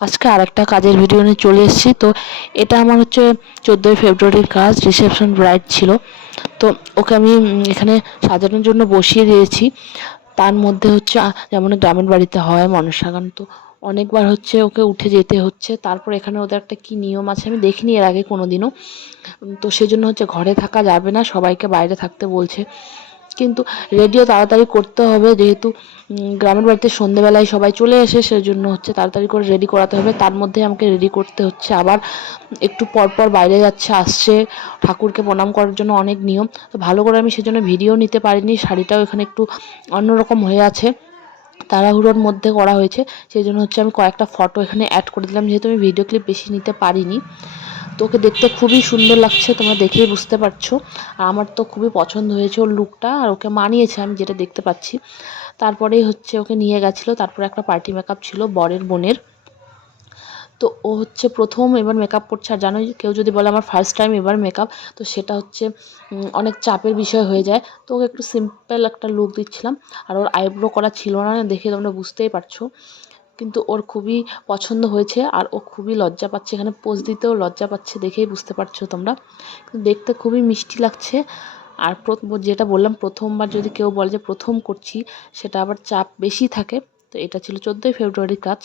আজকে আরেকটা কাজের ভিডিও নিয়ে চলে এসেছি। তো এটা আমার হচ্ছে 14ই ফেব্রুয়ারির কাজ, রিসেপশন ব্রাইড ছিল। তো ওকে আমি এখানে সাজানোর জন্য বসিয়ে দিয়েছি। তার মধ্যে হচ্ছে যেমন গ্রামের বাড়িতে হয় মনসাগান, তো অনেকবার হচ্ছে ওকে উঠে যেতে হচ্ছে। তারপর এখানে ওদের একটা কী নিয়ম আছে আমি দেখিনি এর আগে কোনো দিনও। তো সেই জন্য হচ্ছে ঘরে থাকা যাবে না, সবাইকে বাইরে থাকতে বলছে। কিন্তু রেডিও তাড়াতাড়ি করতে হবে, যেহেতু গ্রামের বাড়িতে সন্ধেবেলায় সবাই চলে এসে, সেজন্য হচ্ছে তাড়াতাড়ি করে রেডি করাতে হবে। তার মধ্যে আমাকে রেডি করতে হচ্ছে, আবার একটু পর পর বাইরে যাচ্ছে আসছে, ঠাকুরকে প্রণাম করার জন্য অনেক নিয়ম। তো ভালো করে আমি সেজন্য ভিডিও নিতে পারিনি, শাড়িটাও এখানে একটু অন্যরকম হয়ে আছে, তাড়াহুড়োর মধ্যে করা হয়েছে। সেই জন্য হচ্ছে আমি কয়েকটা ফটো এখানে অ্যাড করে দিলাম, যেহেতু আমি ভিডিও ক্লিপ বেশি নিতে পারিনি। তো ওকে দেখতে খুবই সুন্দর লাগছে, তোমরা দেখেই বুঝতে পারছো। আর আমার তো খুবই পছন্দ হয়েছে ওর লুকটা, আর ওকে মানিয়েছে আমি যেটা দেখতে পাচ্ছি। তারপরেই হচ্ছে ওকে নিয়ে গেছিলো, তারপরে একটা পার্টি মেকআপ ছিল বরের বোনের। তো ও হচ্ছে প্রথম এবার মেকআপ করছে। আর জানোই, কেউ যদি বলে আমার ফার্স্ট টাইম এবার মেকআপ, তো সেটা হচ্ছে অনেক চাপের বিষয় হয়ে যায়। তো ওকে একটু সিম্পল একটা লুক দিচ্ছিলাম। আর ওর আইব্রো করা ছিল না, দেখে তোমরা বুঝতেই পারছো। কিন্তু ওর খুবই পছন্দ হয়েছে, আর ও খুবই লজ্জা পাচ্ছে, এখানে পোজ দিতেও লজ্জা পাচ্ছে, দেখেই বুঝতে পারছো তোমরা। কিন্তু দেখতে খুবই মিষ্টি লাগছে। আর যেটা বললাম, প্রথমবার যদি কেউ বলে যে প্রথম করছি, সেটা আবার চাপ বেশি থাকে। তো এটা ছিল 14ই ফেব্রুয়ারির কাজ।